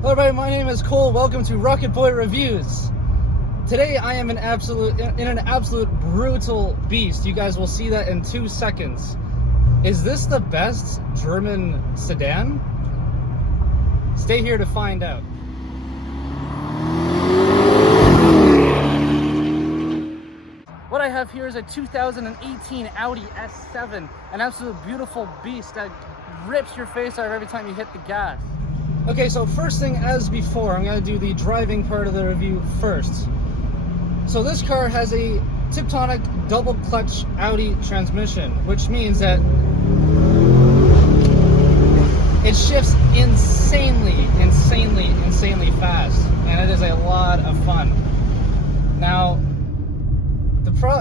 Hello everybody, my name is Cole. Welcome to Rocket Boy Reviews. Today I am in an absolute brutal beast. You guys will see that in 2 seconds. Is this the best German sedan? Stay here to find out. What I have here is a 2018 Audi S7, an absolute beautiful beast that rips your face out every time you hit the gas. Okay, so first thing as before, I'm going to do the driving part of the review first. So this car has a Tiptonic double clutch Audi transmission, which means that it shifts insanely fast, and it is a lot of fun. Now,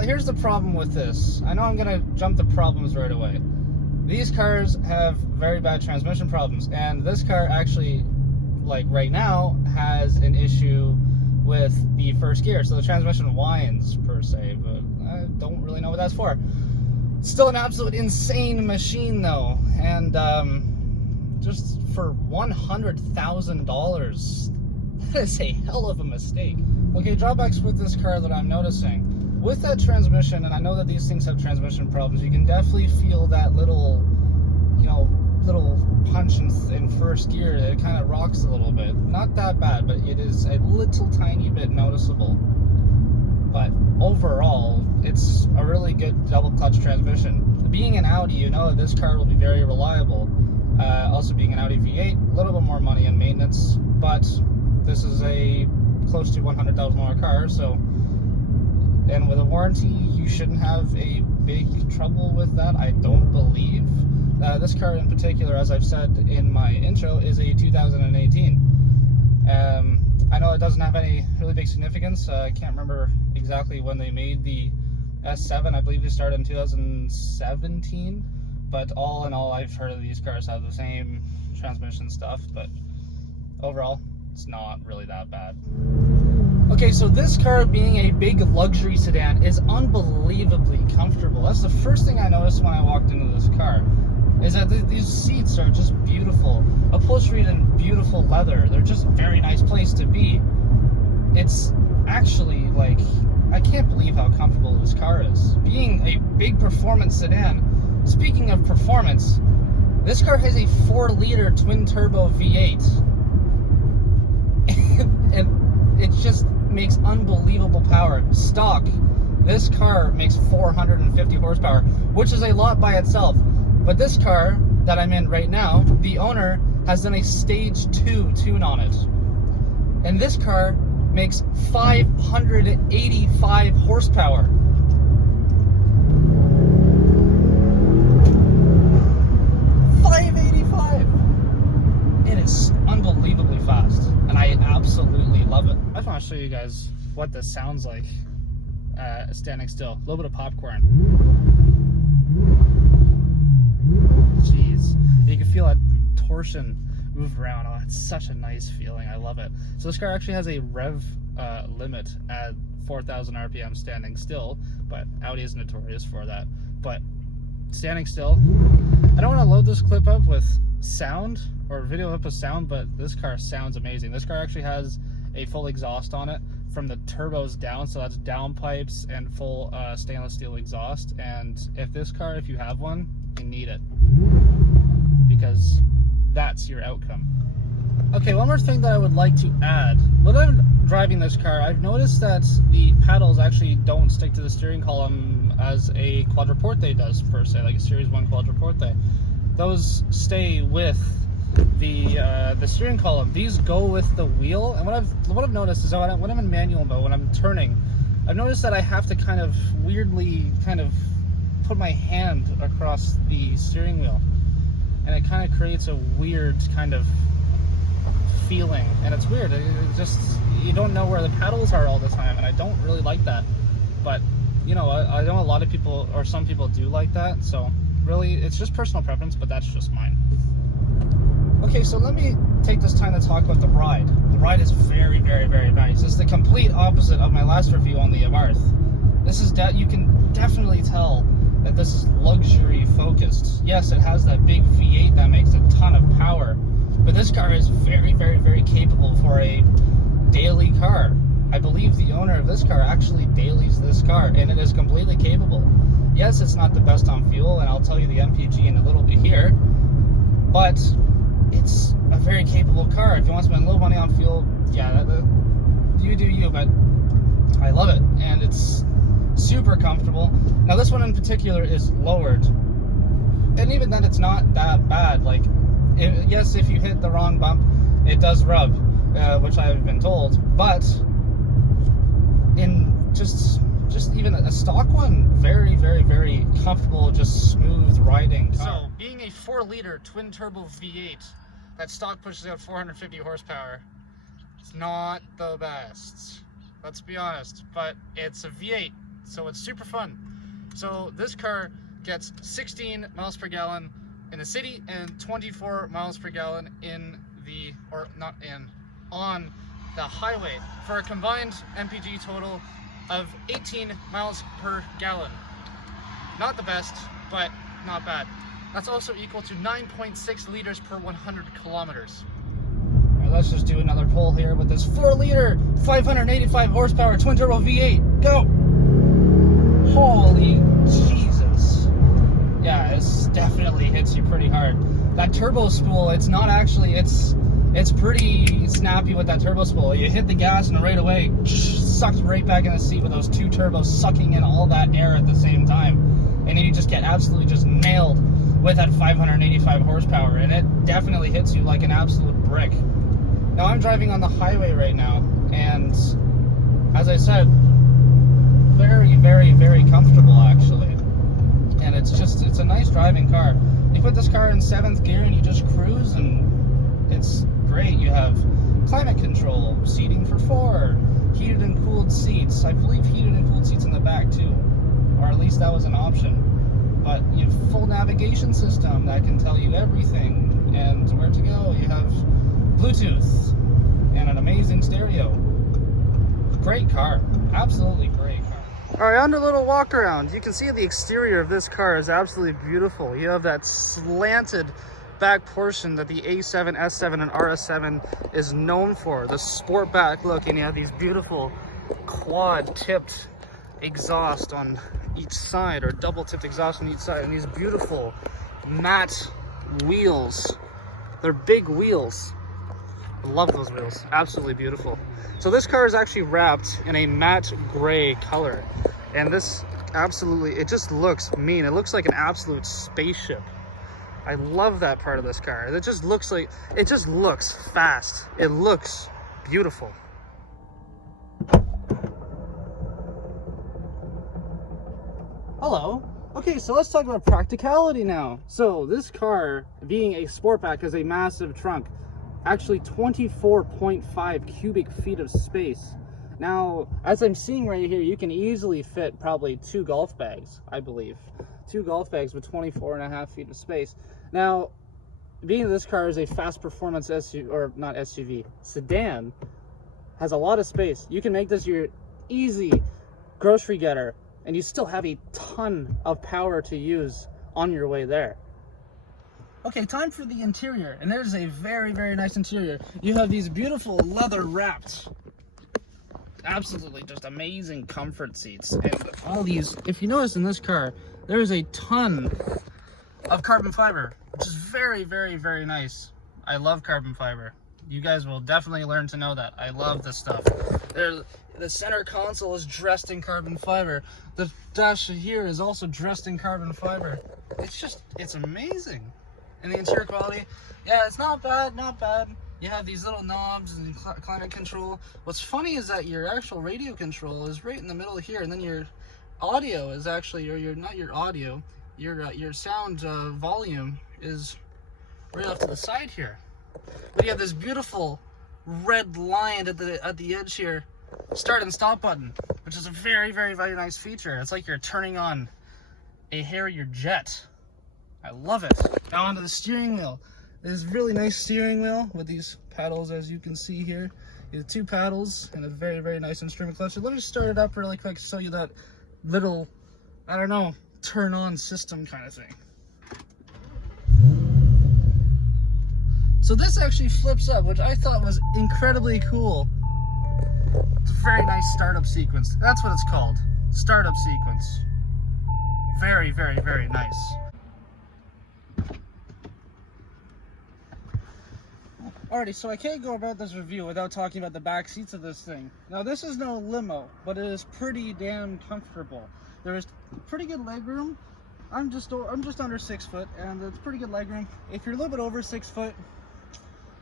here's the problem with this. I know I'm going to jump to problems right away. These cars have very bad transmission problems, and this car actually, like right now, has an issue with the first gear. So the transmission whines per se, but I don't really know what that's for. Still an absolute insane machine though, and just for $100,000, that is a hell of a mistake. Okay, drawbacks with this car that I'm noticing. With that transmission, and I know that these things have transmission problems, you can definitely feel that little punch in first gear. It kind of rocks a little bit. Not that bad, but it is a little tiny bit noticeable. But overall, it's a really good double clutch transmission. Being an Audi, you know that this car will be very reliable. Also being an Audi V8, a little bit more money in maintenance, but this is a close to $100,000 car, so, and with a warranty, you shouldn't have a big trouble with that, I don't believe. This car in particular, as I've said in my intro, is a 2018. I know it doesn't have any really big significance. I can't remember exactly when they made the S7. I believe they started in 2017. But all in all, I've heard of these cars have the same transmission stuff. But overall, it's not really that bad. Okay, so this car, being a big luxury sedan, is unbelievably comfortable. That's the first thing I noticed when I walked into this car, is that these seats are just beautiful. Upholstered in beautiful leather. They're just a very nice place to be. It's actually, like, I can't believe how comfortable this car is. Being a big performance sedan, speaking of performance, this car has a 4-liter twin-turbo V8. And it just makes unbelievable power. Stock, this car makes 450 horsepower, which is a lot by itself. But this car that I'm in right now, the owner has done a stage 2 tune on it. And this car makes 585 horsepower. It is unbelievably fast, and I absolutely love it. I just want to show you guys what this sounds like standing still. A little bit of popcorn. Jeez, you can feel that torsion move around. Oh, it's such a nice feeling. I love it. So this car actually has a rev limit at 4,000 RPM standing still, but Audi is notorious for that. But standing still, I don't want to load this clip up with sound or video up with sound, but this car sounds amazing. This car actually has a full exhaust on it from the turbos down, so that's downpipes and full stainless steel exhaust. And if you have one, you need it, because that's your outcome. Okay, one more thing that I would like to add. When I'm driving this car, I've noticed that the pedals actually don't stick to the steering column as a quadruporte does, per se, like a Series 1 quadruporte. Those stay with the steering column. These go with the wheel. And what I've noticed is that when I'm in manual mode, when I'm turning, I've noticed that I have to kind of weirdly put my hand across the steering wheel, and it kind of creates a weird kind of feeling, and it's weird. It just, you don't know where the pedals are all the time, and I don't really like that. But you know, I know a lot of people, or some people, do like that. So really, it's just personal preference, but that's just mine. Okay, so let me take this time to talk about the ride. The ride is very nice. It's the complete opposite of my last review on the Abarth. This is you can definitely tell that this is luxury focused. Yes, it has that big V8 that makes a ton of power, but this car is very capable believe the owner of this car actually dailies this car, and it is completely capable. Yes, it's not the best on fuel, and I'll tell you the MPG in a little bit here, but it's a very capable car. If you want to spend a little money on fuel, yeah, you do you, but I love it, and it's super comfortable. Now this one in particular is lowered, and even then it's not that bad. Like, yes, if you hit the wrong bump, it does rub, which I've been told, but in just even a stock one, very, very, very comfortable, just smooth riding car. So, being a 4-liter twin-turbo V8 that stock pushes out 450 horsepower, it's not the best, let's be honest, but it's a V8, so it's super fun. So this car gets 16 miles per gallon in the city and 24 miles per gallon on the highway, for a combined MPG total of 18 miles per gallon. Not the best, but not bad. That's also equal to 9.6 liters per 100 kilometers. All right, let's just do another pull here with this 4-liter, 585 horsepower twin turbo V8. Go! Holy Jesus. Yeah, this definitely hits you pretty hard. That turbo spool, it's not actually, it's pretty snappy with that turbo spool. You hit the gas and right away, sucks right back in the seat with those two turbos sucking in all that air at the same time. And then you just get absolutely just nailed with that 585 horsepower, and it definitely hits you like an absolute brick. Now I'm driving on the highway right now, and as I said, very, very, very comfortable actually. And it's a nice driving car. You put this car in 7th gear and you just cruise, and it's great. You have climate control, seating for 4, heated and cooled seats. I believe heated and cooled seats in the back too, or at least that was an option. But you have full navigation system that can tell you everything and where to go. You have Bluetooth and an amazing stereo. Great car, absolutely great car. All right, on a little walk around. You can see the exterior of this car is absolutely beautiful. You have that slanted back portion that the A7, S7, and RS7 is known for. The sport back look, and you have these beautiful quad-tipped exhaust on each side, or double-tipped exhaust on each side, and these beautiful matte wheels. They're big wheels. I love those wheels, absolutely beautiful. So this car is actually wrapped in a matte gray color, and this absolutely, it just looks mean. It looks like an absolute spaceship. I love that part of this car. It just looks like, it just looks fast. It looks beautiful. Hello. Okay, so let's talk about practicality now. So this car, being a sportback, has a massive trunk. Actually 24.5 cubic feet of space. Now, as I'm seeing right here, you can easily fit probably 2 golf bags, I believe. 2 golf bags with 24.5 feet of space. Now, being that this car is a fast performance SUV, or not SUV, sedan, has a lot of space. You can make this your easy grocery getter, and you still have a ton of power to use on your way there. Okay, time for the interior, and there's a very, very nice interior. You have these beautiful leather wrapped, absolutely just amazing comfort seats, and all these, if you notice in this car, there is a ton of carbon fiber, which is very, very, very nice. I love carbon fiber. You guys will definitely learn to know that. I love this stuff. The center console is dressed in carbon fiber. The dash here is also dressed in carbon fiber. It's amazing. And the interior quality, yeah, it's not bad, not bad. You have these little knobs and climate control. What's funny is that your actual radio control is right in the middle here, and then your audio is actually, or not your audio, your sound volume is right off to the side here. But you have this beautiful red line at the edge here, start and stop button, which is a very, very, very nice feature. It's like you're turning on a Harrier jet. I love it. Now onto the steering wheel. This really nice steering wheel with these paddles, as you can see here. You have 2 paddles and a very, very nice instrument cluster. Let me start it up really quick to show you that little, I don't know, turn on system kind of thing. So this actually flips up, which I thought was incredibly cool. It's a very nice startup sequence. That's what it's called. Startup sequence. Very, very, very nice. Alrighty, so I can't go about this review without talking about the back seats of this thing. Now, this is no limo, but it is pretty damn comfortable. There is pretty good legroom. I'm just under 6 foot, and it's pretty good legroom. If you're a little bit over 6 foot,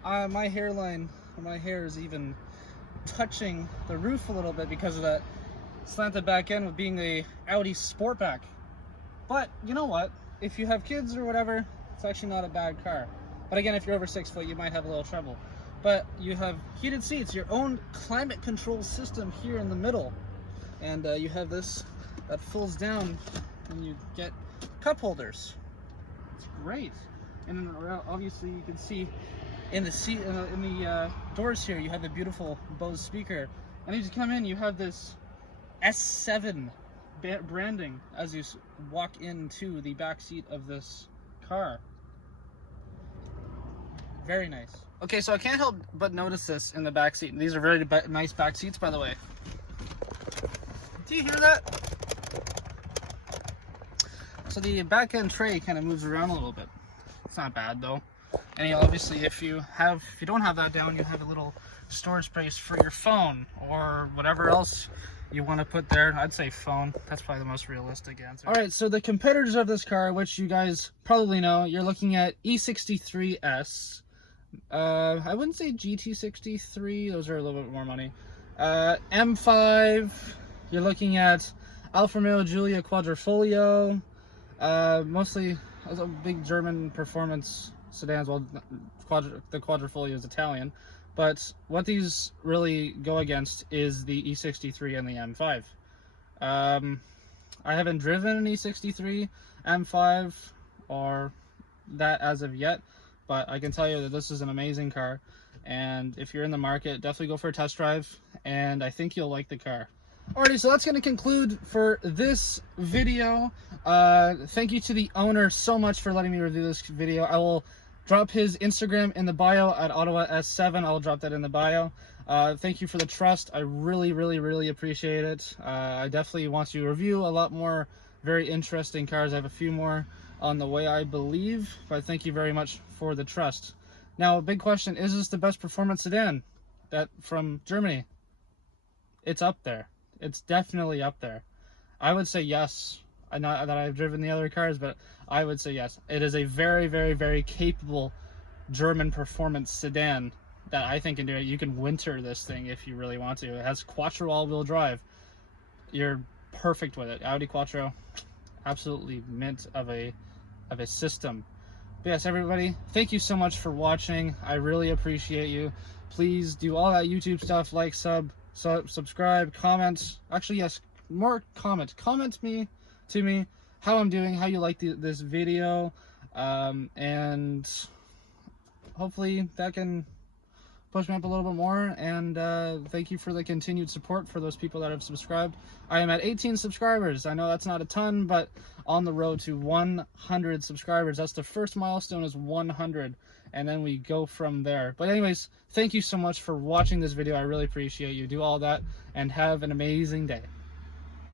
my hairline, my hair is even touching the roof a little bit because of that slanted back end with being a Audi Sportback. But you know what? If you have kids or whatever, it's actually not a bad car. But again, if you're over 6 foot, you might have a little trouble. But you have heated seats, your own climate control system here in the middle, and you have this that folds down, and you get cup holders. It's great. And obviously, you can see in the seat, in the doors here, you have the beautiful Bose speaker. And as you come in, you have this S7 branding as you walk into the back seat of this car. Very nice. Okay, so I can't help but notice this in the back seat. These are very nice back seats, by the way. Do you hear that? So the back end tray kind of moves around a little bit. It's not bad though. And obviously, if you don't have that down, you have a little storage space for your phone or whatever else you want to put there. I'd say phone. That's probably the most realistic answer. All right, so the competitors of this car, which you guys probably know, you're looking at E63S. I wouldn't say GT63. Those are a little bit more money. M5. You're looking at Alfa Romeo Giulia Quadrifoglio. Mostly big German performance sedans. Well, the Quadrifoglio is Italian, but what these really go against is the E63 and the M5. I haven't driven an E63 M5 or that as of yet, but I can tell you that this is an amazing car, and if you're in the market, definitely go for a test drive, and I think you'll like the car. Alrighty, so that's going to conclude for this video. Thank you to the owner so much for letting me review this video. I will drop his Instagram in the bio at Audi S7. I'll drop that in the bio. Thank you for the trust. I really, really, really appreciate it. I definitely want to review a lot more very interesting cars. I have a few more on the way, I believe, but thank you very much for the trust. Now, big question, is this the best performance sedan from Germany? It's up there. It's definitely up there. I would say yes. Not that I've driven the other cars, but I would say yes. It is a very, very, very capable German performance sedan that I think can do it. You can winter this thing if you really want to. It has Quattro all-wheel drive. You're perfect with it. Audi Quattro, absolutely mint of a system. But yes, everybody, thank you so much for watching. I really appreciate you. Please do all that YouTube stuff, like, subscribe, comment. Actually, yes, more comment to me how I'm doing, how you like this video, and hopefully that can push me up a little bit more. And thank you for the continued support for those people that have subscribed. I am at 18 subscribers. I know that's not a ton, but on the road to 100 subscribers. That's the first milestone, is 100, and then we go from there. But anyways, thank you so much for watching this video. I really appreciate you. Do all that and have an amazing day.